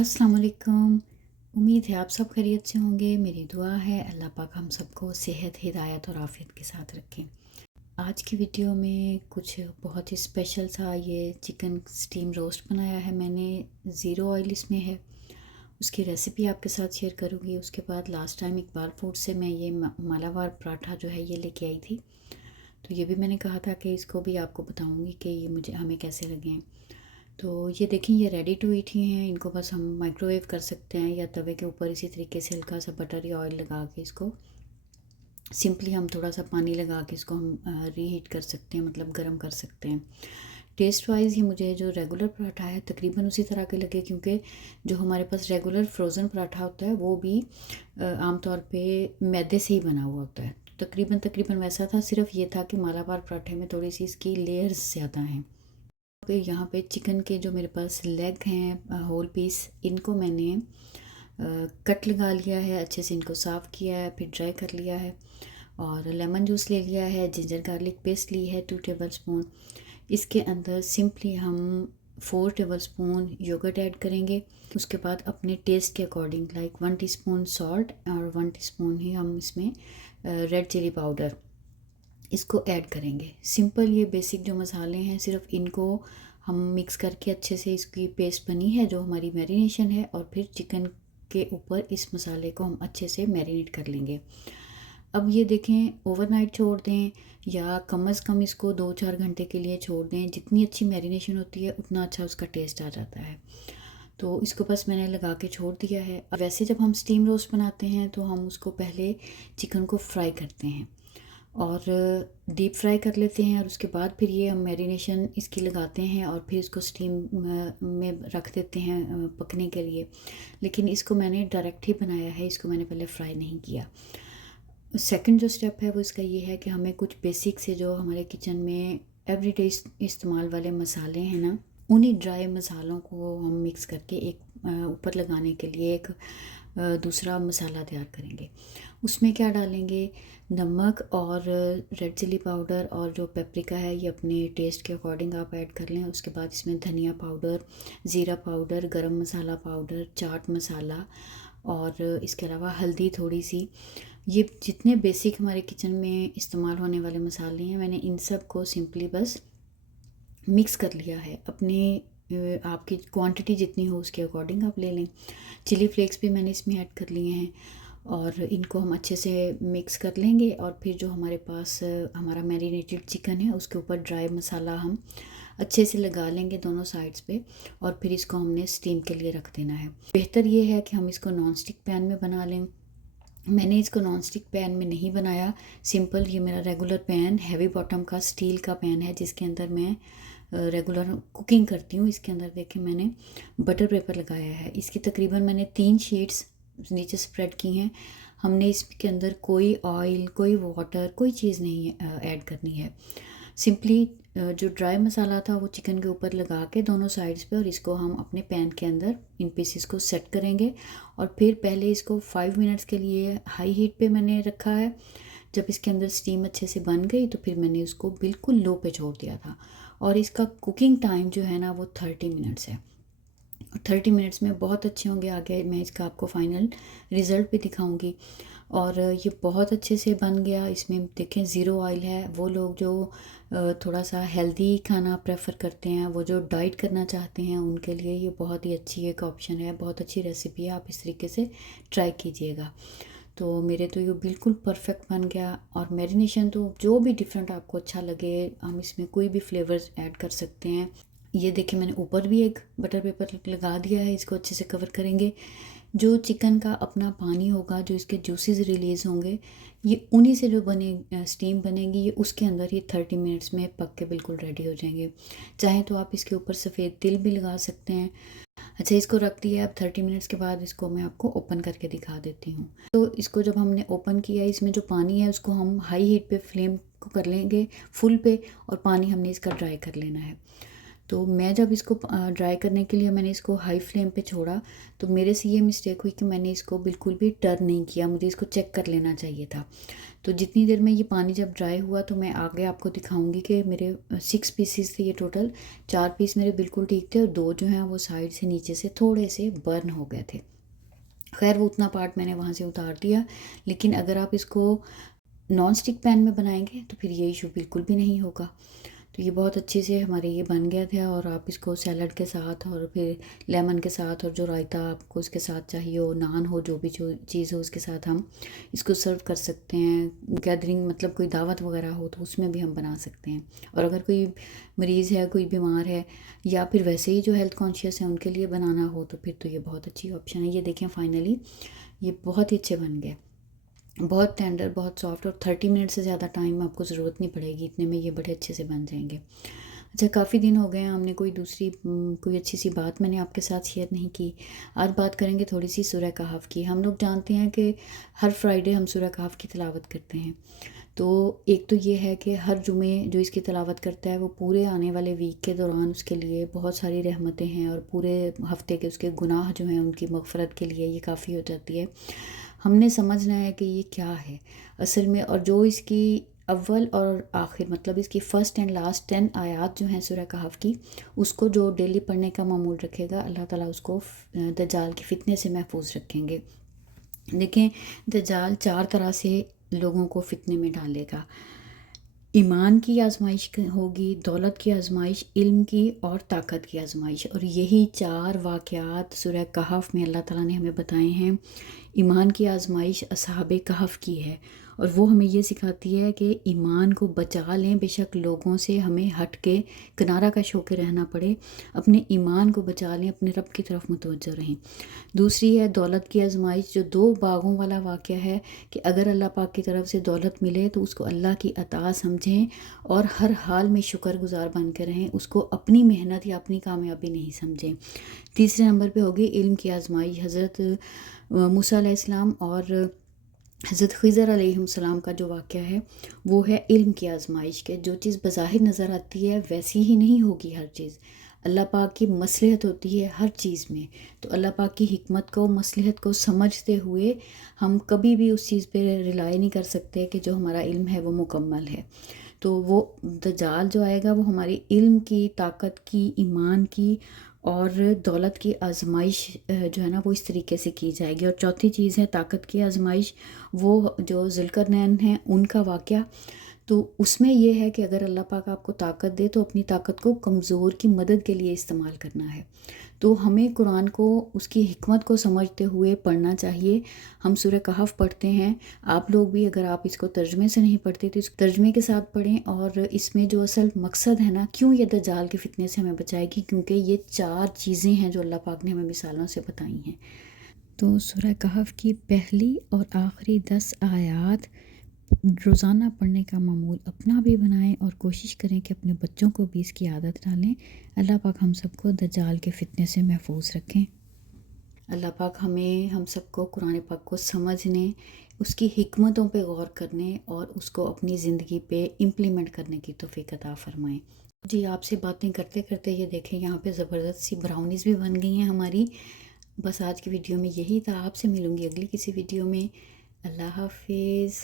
अस्सलाम वालेकुम। उम्मीद है आप सब खैरियत से होंगे। मेरी दुआ है अल्लाह पाक हम सबको सेहत, हिदायत और आफ़ियत के साथ रखें। आज की वीडियो में कुछ बहुत ही स्पेशल सा ये चिकन स्टीम रोस्ट बनाया है मैंने। ज़ीरो ऑयल इसमें है। उसकी रेसिपी आपके साथ शेयर करूँगी। उसके बाद लास्ट टाइम इकबाल फूड से मैं ये मालाबार पराठा जो है ये लेके आई थी, तो ये भी मैंने कहा था कि इसको भी आपको बताऊँगी कि ये हमें कैसे लगे हैं। तो ये देखें, ये रेडी टू ईट ही हैं। इनको बस हम माइक्रोवेव कर सकते हैं या तवे के ऊपर इसी तरीके से हल्का सा बटर या ऑयल लगा के इसको सिंपली हम थोड़ा सा पानी लगा के इसको हम रीहीट कर सकते हैं, मतलब गर्म कर सकते हैं। टेस्ट वाइज ही मुझे जो रेगुलर पराठा है तकरीबन उसी तरह के लगे, क्योंकि जो हमारे पास रेगुलर फ्रोज़न पराठा होता है वो भी आमतौर पे मैदे से ही बना हुआ होता है। तो तकरीबन तकरीबन वैसा था, सिर्फ ये था कि मालाबार पराठे में थोड़ी सी इसकी लेयर्स ज़्यादा हैं। पे यहाँ पे चिकन के जो मेरे पास लेग हैं होल पीस, इनको मैंने कट लगा लिया है, अच्छे से इनको साफ़ किया है, फिर ड्राई कर लिया है और लेमन जूस ले लिया है, जिंजर गार्लिक पेस्ट ली है 2 टेबलस्पून। इसके अंदर सिंपली हम 4 टेबलस्पून योगर्ट ऐड करेंगे। उसके बाद अपने टेस्ट के अकॉर्डिंग लाइक 1 टीस्पून सॉल्ट और 1 टीस्पून ही हम इसमें रेड चिली पाउडर इसको ऐड करेंगे। सिंपल ये बेसिक जो मसाले हैं सिर्फ इनको हम मिक्स करके अच्छे से इसकी पेस्ट बनी है जो हमारी मैरिनेशन है, और फिर चिकन के ऊपर इस मसाले को हम अच्छे से मैरिनेट कर लेंगे। अब ये देखें, ओवरनाइट छोड़ दें या कम अज़ कम इसको 2-4 घंटे के लिए छोड़ दें। जितनी अच्छी मैरिनेशन होती है उतना अच्छा उसका टेस्ट आ जाता है। तो इसको बस मैंने लगा के छोड़ दिया है। वैसे जब हम स्टीम रोस्ट बनाते हैं तो हम उसको पहले चिकन को फ्राई करते हैं और डीप फ्राई कर लेते हैं, और उसके बाद फिर ये हम मैरिनेशन इसकी लगाते हैं और फिर इसको स्टीम में रख देते हैं पकने के लिए। लेकिन इसको मैंने डायरेक्ट ही बनाया है, इसको मैंने पहले फ्राई नहीं किया। सेकंड जो स्टेप है वो इसका ये है कि हमें कुछ बेसिक से जो हमारे किचन में एवरीडे इस्तेमाल वाले मसाले हैं ना, उन्हीं ड्राई मसालों को हम मिक्स करके एक ऊपर लगाने के लिए एक दूसरा मसाला तैयार करेंगे। उसमें क्या डालेंगे, नमक और रेड चिली पाउडर और जो पेपरिका है ये अपने टेस्ट के अकॉर्डिंग आप ऐड कर लें। उसके बाद इसमें धनिया पाउडर, ज़ीरा पाउडर, गरम मसाला पाउडर, चाट मसाला और इसके अलावा हल्दी थोड़ी सी। ये जितने बेसिक हमारे किचन में इस्तेमाल होने वाले मसाले हैं मैंने इन सब को सिंपली बस मिक्स कर लिया है। अपने आपकी क्वांटिटी जितनी हो उसके अकॉर्डिंग आप ले लें। चिली फ्लेक्स भी मैंने इसमें ऐड कर लिए हैं और इनको हम अच्छे से मिक्स कर लेंगे। और फिर जो हमारे पास हमारा मैरिनेटेड चिकन है उसके ऊपर ड्राई मसाला हम अच्छे से लगा लेंगे दोनों साइड्स पे, और फिर इसको हमने स्टीम के लिए रख देना है। बेहतर ये है कि हम इसको नॉन स्टिक पैन में बना लें। मैंने इसको नॉन स्टिक पैन में नहीं बनाया, सिंपल ये मेरा रेगुलर पैन हैवी बॉटम का स्टील का पैन है जिसके अंदर मैं रेगुलर कुकिंग करती हूँ। इसके अंदर देखें मैंने बटर पेपर लगाया है। इसकी तकरीबन मैंने 3 शीट्स नीचे स्प्रेड की हैं। हमने इसके अंदर कोई ऑयल, कोई वाटर, कोई चीज़ नहीं ऐड करनी है। सिंपली जो ड्राई मसाला था वो चिकन के ऊपर लगा के दोनों साइड्स पे, और इसको हम अपने पैन के अंदर इन पीसेस को सेट करेंगे। और फिर पहले इसको 5 मिनट्स के लिए हाई हीट पे मैंने रखा है। जब इसके अंदर स्टीम अच्छे से बन गई तो फिर मैंने उसको बिल्कुल लो पे छोड़ दिया था, और इसका कुकिंग टाइम जो है ना वो 30 मिनट्स है। और 30 मिनट्स में बहुत अच्छे होंगे। आगे मैं इसका आपको फाइनल रिज़ल्ट भी दिखाऊंगी। और ये बहुत अच्छे से बन गया। इसमें देखें ज़ीरो ऑयल है। वो लोग जो थोड़ा सा हेल्दी खाना प्रेफर करते हैं, वो जो डाइट करना चाहते हैं, उनके लिए ये बहुत ही अच्छी एक ऑप्शन है। बहुत अच्छी रेसिपी है, आप इस तरीके से ट्राई कीजिएगा। तो मेरे तो ये बिल्कुल परफेक्ट बन गया। और मैरिनेशन तो जो भी डिफरेंट आपको अच्छा लगे, हम इसमें कोई भी फ्लेवर्स ऐड कर सकते हैं। ये देखिए मैंने ऊपर भी एक बटर पेपर लगा दिया है, इसको अच्छे से कवर करेंगे। जो चिकन का अपना पानी होगा, जो इसके जूसेस रिलीज़ होंगे, ये उन्हीं से जो बने स्टीम बनेगी, ये उसके अंदर ही 30 मिनट्स में पक के बिल्कुल रेडी हो जाएंगे। चाहे तो आप इसके ऊपर सफ़ेद तिल भी लगा सकते हैं। अच्छा, इसको रख दिया। अब 30 मिनट्स के बाद इसको मैं आपको ओपन करके दिखा देती हूँ। तो इसको जब हमने ओपन किया, इसमें जो पानी है उसको हम हाई हीट पे फ्लेम को कर लेंगे फुल पे, और पानी हमने इसका ड्राई कर लेना है। तो मैं जब इसको ड्राई करने के लिए मैंने इसको हाई फ्लेम पे छोड़ा, तो मेरे से ये मिस्टेक हुई कि मैंने इसको बिल्कुल भी टर्न नहीं किया, मुझे इसको चेक कर लेना चाहिए था। तो जितनी देर में ये पानी जब ड्राई हुआ तो मैं आगे आपको दिखाऊंगी कि मेरे 6 पीसीस थे ये टोटल। 4 पीस मेरे बिल्कुल ठीक थे और 2 जो हैं वो साइड से नीचे से थोड़े से बर्न हो गए थे। खैर वो उतना पार्ट मैंने वहाँ से उतार दिया, लेकिन अगर आप इसको नॉन स्टिक पैन में बनाएंगे तो फिर ये इशू बिल्कुल भी नहीं होगा। तो ये बहुत अच्छे से हमारे ये बन गया था, और आप इसको सैलड के साथ और फिर लेमन के साथ और जो रायता आपको उसके साथ चाहिए हो, नान हो, जो भी जो चीज़ हो उसके साथ हम इसको सर्व कर सकते हैं। गैदरिंग मतलब कोई दावत वगैरह हो तो उसमें भी हम बना सकते हैं। और अगर कोई मरीज़ है, कोई बीमार है, या फिर वैसे ही जो हेल्थ कॉन्शियस है उनके लिए बनाना हो तो फिर तो ये बहुत अच्छी ऑप्शन है। ये देखें फाइनली ये बहुत ही अच्छे बन गए, बहुत टेंडर, बहुत सॉफ्ट, और 30 मिनट से ज़्यादा टाइम आपको ज़रूरत नहीं पड़ेगी, इतने में ये बड़े अच्छे से बन जाएंगे। अच्छा, काफ़ी दिन हो गए हैं हमने कोई दूसरी कोई अच्छी सी बात मैंने आपके साथ शेयर नहीं की। आज बात करेंगे थोड़ी सी सूरह कहफ की। हम लोग जानते हैं कि हर फ्राइडे हम सूरह कहफ की तिलावत करते हैं। तो एक तो ये है कि हर जुमे जो इसकी तिलावत करता है वो पूरे आने वाले वीक के दौरान उसके लिए बहुत सारी रहमतें हैं, और पूरे हफ्ते के उसके गुनाह जो हैं उनकी मग़फ़रत के लिए ये काफ़ी हो जाती है। हमने समझना है कि ये क्या है असल में, और जो इसकी अव्वल और आखिर मतलब इसकी फ़र्स्ट एंड लास्ट 10 आयात जो हैं सूरह कहफ की, उसको जो डेली पढ़ने का मामूल रखेगा अल्लाह ताला उसको दज्जाल के फितने से महफूज रखेंगे। देखें, दज्जाल 4 तरह से लोगों को फितने में डालेगा। ईमान की आजमाइश होगी, दौलत की आजमाइश, इल्म की और ताकत की आजमाइश, और यही 4 वाक़यात सूरह कहफ में अल्लाह ताला ने हमें बताए हैं। ईमान की आजमाइश असहाबे कहफ की है, और वो हमें ये सिखाती है कि ईमान को बचा लें, बेशक लोगों से हमें हट के किनारा कश होकर रहना पड़े, अपने ईमान को बचा लें, अपने रब की तरफ मुतवज्जो रहें। दूसरी है दौलत की आजमाइश, जो 2 बागों वाला वाक़या है कि अगर अल्लाह पाक की तरफ से दौलत मिले तो उसको अल्लाह की अता समझें और हर हाल में शुक्रगुजार बन के रहें, उसको अपनी मेहनत या अपनी कामयाबी नहीं समझें। तीसरे नंबर पे होगी इल्म की आजमाइश। हज़रत मूसा अलैहिस्सलाम और हज़रत ख़िज़र अलैहिस्सलाम का जो वाक़या है वो है इल्म की आजमाइश के। जो चीज़ बज़ाहिर नज़र आती है वैसी ही नहीं होगी हर चीज़। अल्लाह पाक की मसलहत होती है हर चीज़ में, तो अल्लाह पाक की हिकमत को, मसलहत को समझते हुए हम कभी भी उस चीज़ पे रिलाई नहीं कर सकते कि जो हमारा इल्म है वो मुकम्मल है। तो वो दज्जाल जो आएगा वो हमारी इल्म की, ताकत की, ईमान की और दौलत की आजमाइश जो है ना वो इस तरीके से की जाएगी। और चौथी चीज़ है ताकत की आजमाइश, वो जो ज़ुल्करनैन हैं उनका वाक़या। तो उसमें ये है कि अगर अल्लाह पाक आपको ताकत दे तो अपनी ताकत को कमज़ोर की मदद के लिए इस्तेमाल करना है। तो हमें कुरान को उसकी हिकमत को समझते हुए पढ़ना चाहिए। हम सूरह कहफ पढ़ते हैं, आप लोग भी अगर आप इसको तर्जमे से नहीं पढ़ते तो इस तर्जमे के साथ पढ़ें। और इसमें जो असल मकसद है ना, क्यों ये दज्जाल के फितने से हमें बचाएगी, क्योंकि ये 4 चीज़ें हैं जो अल्लाह पाक ने हमें मिसालों से बताई हैं। तो सूरह कहफ की पहली और आखिरी 10 आयात रोज़ाना पढ़ने का मामूल अपना भी बनाएं, और कोशिश करें कि अपने बच्चों को भी इसकी आदत डालें। अल्लाह पाक हम सबको दज्जाल के फितने से महफूज रखें। अल्लाह पाक हमें, हम सबको कुरान पाक को समझने, उसकी हिकमतों पे गौर करने और उसको अपनी ज़िंदगी पे इम्प्लीमेंट करने की तौफीक अता फ़रमाएं। जी, आपसे बातें करते करते ये देखें यहाँ पे ज़बरदस्त सी ब्राउनीज़ भी बन गई हैं हमारी। बस आज की वीडियो में यही था। आपसे मिलूँगी अगली किसी वीडियो में। अल्लाह हाफिज़।